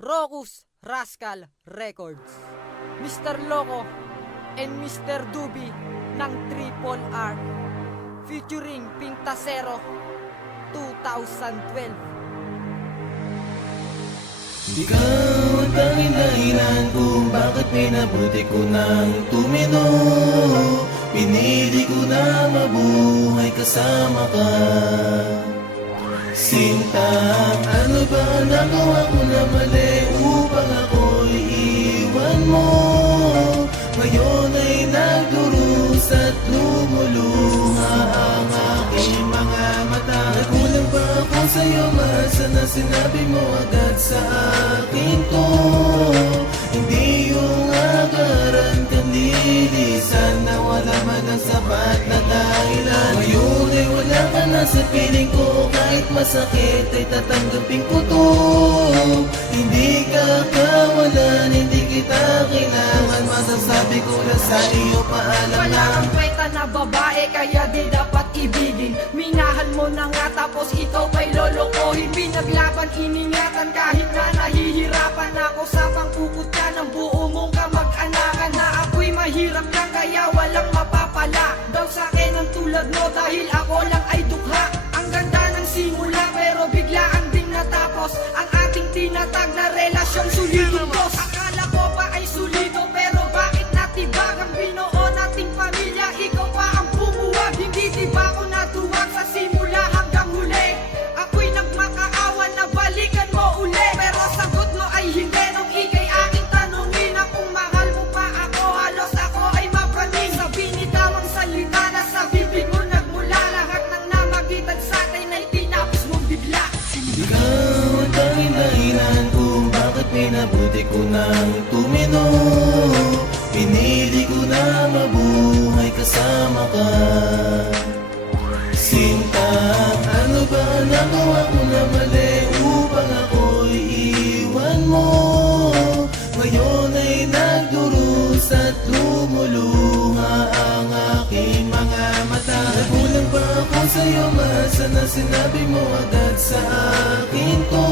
Rocus Rascal Records, Mr. Loco and Mr. Doobie ng Triple R featuring Pintasero 2012. Ikaw ang tanging dahilan kung bakit pinabuti ko ng tumino. Pinili ko na mabuhay kasama ka. Sinta, ano ba ang nagawa ko na mali upang ako'y iwan mo? Ngayon ay nagdurus at lumuluha ang aking mga mata. Nagkulang ba ako sa'yo, mahal? Sana sinabi mo agad sa akin to. Hindi yung agaran kanlilisan na wala man ang sapat na dahilan. Ngayon ay wala ka na sa piling ko, kahit masakit ay tatanggapin ko to. Hindi ka kawalan, hindi kita kailangan, masasabi ko na sa iyo paalam na. Wala kang kwenta na babae, kaya di dapat ibigin. Minahal mo na nga tapos ikaw pa'y lolokohin. Pinaglaban, iningatan kahit na nahihirapan ako sa pangkukot ka ng buo mong kamag-anakan. Na ako'y mahirap lang kaya walang mapapala daw sa'kin ang tulad mo dahil ako lang ay dukha. Ang ganda ng simula pero biglaan ding natapos ang ating tinatag na relasyon, solidong boss. Akala ko pa ay solido pero bakit natibag ang binuo nating pamilya? Ikaw pa ang bumuwag, hindi di ba ako natuwag sa simula hanggang huli? Ako'y nagmakaawa na balikan mo uli, pero sagot mo ay hindi nung ikay aking tanungin. Na kung mahal mo pa ako, halos ako ay mapraning. Sa binitawang salita na sa bibig mo nagmula, lahat ng namagitan sa atin ay tinapos mong bigla. Ikaw ang tanging dahilan kung bakit pinabuti ko ng tumino. Pinili ko na mabuhay kasama ka. Sinta, ano ba ang nagawa ko na mali upang ako'y iwan mo? Ngayon ay nagdurus at lumuluha ang aking mga mata. Nagkulang ba ako sa'yo, mahal? Sana sinabi mo agad sa akin to.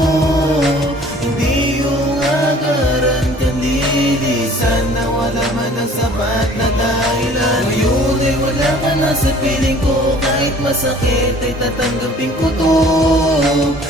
Hindi yung agaran kanlilisan na wala man ang sapat na dahilan. Ngayon ay wala ka na sa piling ko, kahit masakit ay tatanggapin ko to.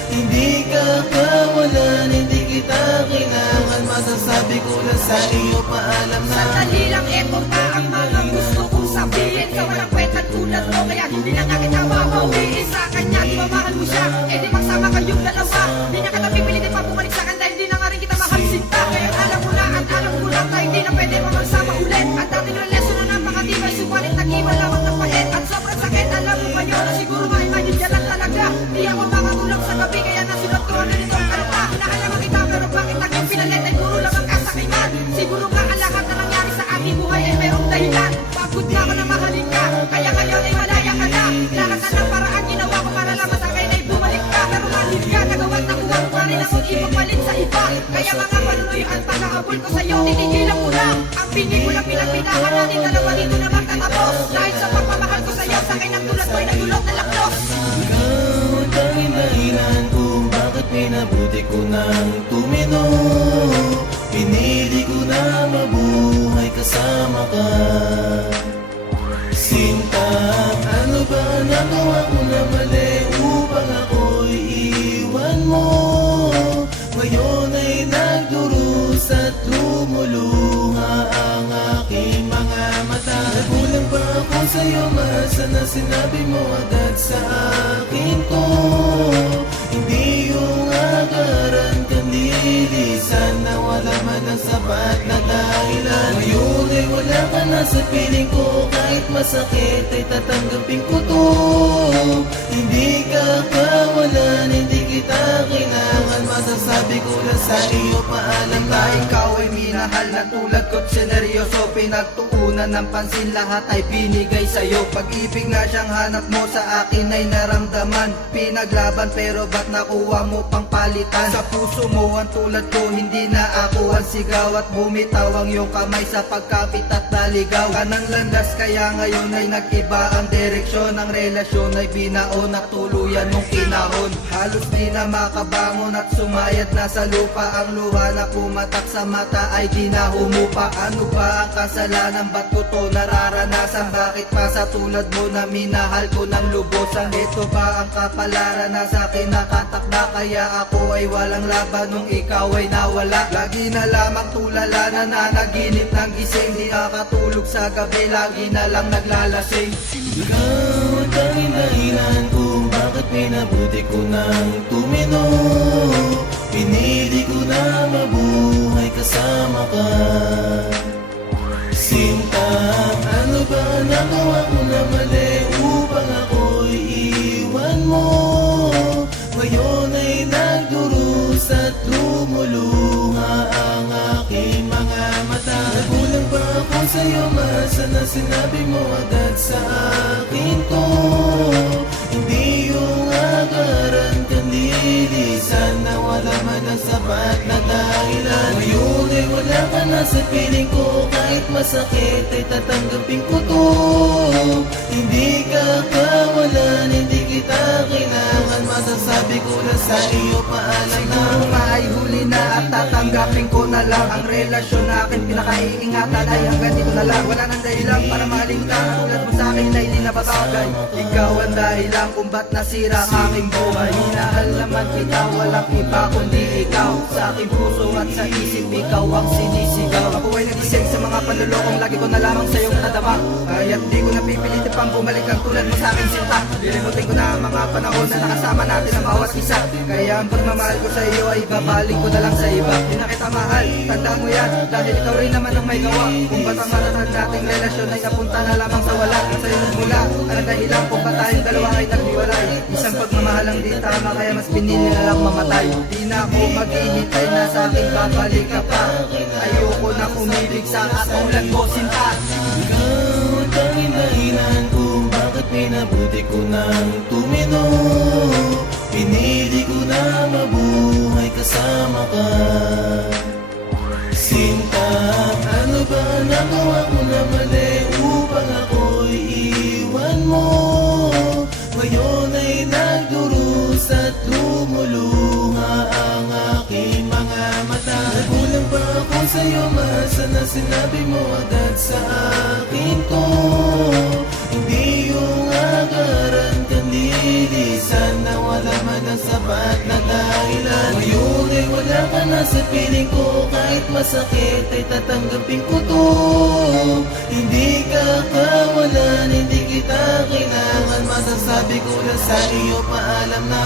Hindi ka kawalan, hindi kita kailangan, masasabi ko na sa iyo paalam na. Sandali lang, eto pa ang mga gusto kong sabihin. Sa walang kwentang tulad mo, kaya hindi na nakita mabawiin sa kanya. Di ba mahal mo siya? Eh di magsama kayong dalawa. Di niya kita pipilitin pa bumalik sa kanya, hindi na nga rin kita mahal sinta. Kaya alam mo na at alam ko lang na hindi na pwede magsama ulit. At dati ng lesson na napakatibay, subalit nag-iwan lamang ng palit. At sobrang sakit, alam mo ba yun? Na siguro makimanid ka lang talaga. Di ako makatulog sa gabi, kaya nasulat ko ano nitong kanta. Naalam kita, pero bakit naging pinalit ay puro lang ang kasakiman? Siguro nga ang lahat na nangyari sa aking buhay ay merong dahilan. Pagod na ako na mahalin ka, kaya ngayon ay malaya ka na. Lahat na ng paraan ginawa ko para lamang sa akin ay bumalik ka. Pero mahalin ka, nagawa't nakuha ko pa rin akong ipapalit sa iba. Kaya mga panuloyan, pagkahabol ko sa'yo, titigilan ko na. Ang pingin ko lang pinagpinahan natin, dalawa dito na magtatapos. Dahil sa pagmamahal ko sa'yo, sa akin ang tulad ko ay nagdulot na lakdos. Ikaw ang tanging dahilan kung bakit pinabuti ko ng tumino. Pinili ko na mabuhay kasama ka. Sinta, ano ba ang nagawa ko na mali upang ako'y iwan mo? Ngayon ay nagdurus at lumuluha ang aking mga mata. Nagkulang ba ako sa'yo, mahal? Sana sinabi mo agad sa akin to. Hindi yung agaran kanlilisan na wala man ang sapat na dahilan. Ngayon ay wala ka na sa piling ko, kahit masakit ay tatanggapin ko to. Hindi ka kawalan, hindi kita kailangan, masasabi ko na sa iyo paalam na. Ikaw ay minahal na tulad ko't seneryoso, pinagtuunan ng pansin, lahat ay binigay sa'yo. Pag-ibig na siyang hanap mo sa akin ay naramdaman. Pinaglaban pero ba't nakuha mo pang palitan? Sa puso mo ang tulad ko, hindi na ako ang sigaw. At bumitaw ang iyong kamay sa pagkapit at naligaw. Kanang landas kaya ngayon ay nag-iba ang direksyon. Ang relasyon ay binaon at tuluyan mong kinahon. Halos di di na makabangon at sumayad na sa lupa. Ang luha na pumatak sa mata ay di na humupa. Ano ba ang kasalanan, ba't ko to nararanasan? Bakit pa sa tulad mo na minahal ko ng lubusan? Ito ba ang kapalaran na sa akin nakatakda? Kaya ako ay walang laban nung ikaw ay nawala. Lagi na lamang tulala na nanaginip ng gising. Di nakatulog sa gabi, lagi na lang naglalasing. Ikaw ang tanging dahilan kung bakit pinabuti ko ng tumino. Pinili ko na mabuhay kasama ka. Sinta, ano ba ang nagawa ko na mali upang ako'y iwan mo? Ngayon ay nagdurus at lumuluha ang aking mga mata. Nagulang ba ako sa'yo, mahal? Sana sinabi mo agad sa akin to. Hindi yung agaran kandili, sana wala man ang sapat na dahilan. Ngayon ay wala ka na sa piling ko, kahit masakit ay tatanggapin ko to. Hindi ka kawalan, hindi kita kailangan, masasabi ko na sa iyo paalam na. Siguro nga ay huli na at tatanggapin ko na lang. Ang relasyon na akin pinakaiingatan ay hanggang dito na lang. Wala nang dahilan para mahalin ka, tulad mo sa akin na hindi nababagay. Ikaw ang dahilan kung ba't nasira ang aking buhay. Minahal naman kita, walang iba kundi ikaw. Sa aking puso at sa isip, ikaw ang sinisigaw. Ako ay nagising sa mga panlulokong lagi ko na lamang sa'yong nadama. Kaya't di ko napipilitin pang bumalik ang tulad mo sa aking sinta. Lilimutin ko na ang mga panahon na nakasama natin ang bawat isa. Kaya ang pagmamahal ko sa iyo ay babalik ko na lang sa iba. Di na kita mahal, tandaan mo yan, dahil ikaw rin naman ang may gawa. Kung ba't ang matatag nating relasyon ay napunta na lamang sa wala. Sa'yo nagmula, ang dahilan kung ba't tayong dalawa ay naghiwalay. Isang pagmamahal ang di tama, kaya mas pinili na lang mamatay. Di na ako maghihintay na sa akin babalik ka pa. Ayoko nang umibig sa katulad mo, sinta. Ikaw ang tanging dahilan kung bakit pinabuti ko ng tumino. Pinili ko na mabuhay kasama ka. Sinta, ano ba ang nagawa ko na mali upang ako'y iwan mo? Ngayon ay nagdurus at lumuluha ang aking mga mata. Nagulang ba ako sa'yo, mahal? Sana sinabi mo agad sa akin to. Hindi yung agaran kandili, sana wala man ang sapat na dahilan. Ngayon ay wala ka na sa piling ko, kahit masakit ay tatanggapin ko to. Hindi ka kawalan, hindi kita kailangan, masasabi ko na sa iyo paalam na.